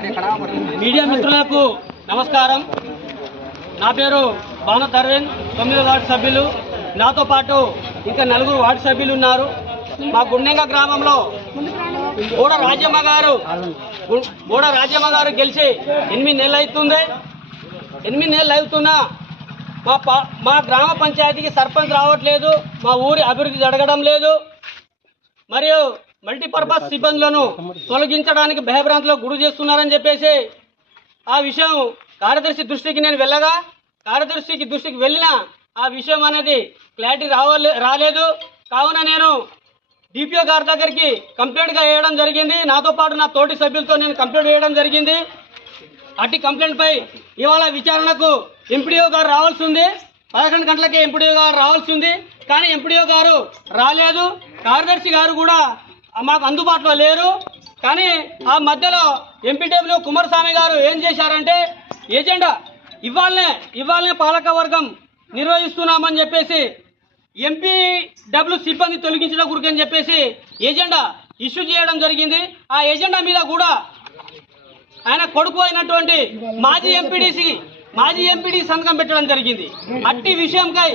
Media మిత్రులకు నమస్కారం. నా పేరు భానత్ అరవింద్, 9వ వార్డు సభ్యులు. నాతో పాటు ఇంకా 4 వార్డు సభ్యులు ఉన్నారు. మా గుండెంగ గ్రామంలో బోడ రాజ్యమ్మ గారు గెలిచి 8 నెలలు అవుతుంది. 8 నెలలు అవుతున్నా మా గ్రామ పంచాయతీకి సర్పంచ్ రావట్లేదు, మా ఊరి అభివృద్ధి జరగడం లేదు. మరియు మల్టీపర్పస్ సిబ్బందులను తొలగించడానికి భయభ్రాంతిలో గురి చేస్తున్నారని చెప్పేసి ఆ విషయం కార్యదర్శి దృష్టికి నేను వెళ్ళగా, కార్యదర్శికి దృష్టికి వెళ్ళినా ఆ విషయం అనేది క్లారిటీ రాలేదు. కావున నేను డిపిఓ గారి దగ్గరికి కంప్లైంట్గా వేయడం జరిగింది. నాతో పాటు నా తోటి సభ్యులతో నేను కంప్లైంట్ వేయడం జరిగింది. అట్టి కంప్లైంట్పై ఇవాళ విచారణకు ఎంపీడీఓ గారు రావాల్సి ఉంది. 11 గంటలకే ఎంపీడీఓ గారు రావాల్సి ఉంది. కానీ ఎంపీడీఓ గారు రాలేదు. కార్యదర్శి గారు కూడా మాకు అందుబాటులో లేరు. కానీ ఆ మధ్యలో ఎంపీడబ్ల్యూ కుమారస్వామి గారు ఏం చేశారంటే, ఏజెండా ఇవాళనే పాలక వర్గం నిర్వహిస్తున్నామని చెప్పేసి ఎంపీడబ్ల్యూ సిబ్బంది తొలగించడం గురించి అని చెప్పేసి ఎజెండా ఇష్యూ చేయడం జరిగింది. ఆ ఎజెండా మీద కూడా ఆయన కొడుకు అయినటువంటి మాజీ ఎంపీడీ సంతకం పెట్టడం జరిగింది. అట్టి విషయంకై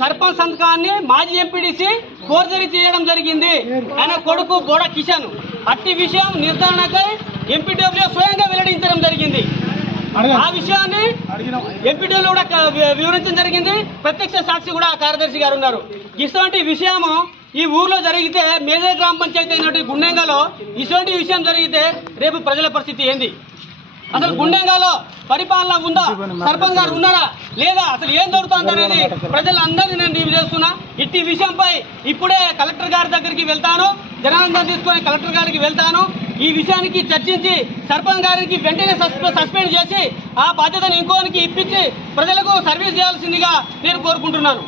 సర్పంచ్ సంతకాన్ని మాజీ ఎంపీడీసీ ఫోర్జరీ చేయడం జరిగింది. ఆయన కొడుకు బోడ కిషన్. అట్టి విషయం నిర్ధారణకై ఎంపీడబ్ల్యూ స్వయంగా వెల్లడించడం జరిగింది. ఆ విషయాన్ని ఎంపీడబ్ల్యూ కూడా వివరించడం జరిగింది. ప్రత్యక్ష సాక్షి కూడా కార్యదర్శి గారు ఉన్నారు. ఇటువంటి విషయము ఈ ఊర్లో జరిగితే, మేజర్ గ్రామ పంచాయతీ అయినటువంటి గుండెంగలో ఇటువంటి విషయం జరిగితే రేపు ప్రజల పరిస్థితి ఏంది? అసలు గుండెంగలో పరిపాలన ఉందా? సర్పంచ్ గారు ఉన్నారా లేదా? అసలు ఏం జరుగుతుంది అనేది ప్రజలందరినీ నేను చేస్తున్నా. ఇట్టి విషయంపై ఇప్పుడే కలెక్టర్ గారి దగ్గరికి వెళ్తాను, జనాలందరూ తీసుకొని కలెక్టర్ గారికి వెళ్తాను. ఈ విషయానికి చర్చించి సర్పంచ్ గారికి వెంటనే సస్పెండ్ చేసి ఆ బాధ్యతను ఇంకోనికి ఇప్పించి ప్రజలకు సర్వీస్ చేయాల్సిందిగా నేను కోరుకుంటున్నాను.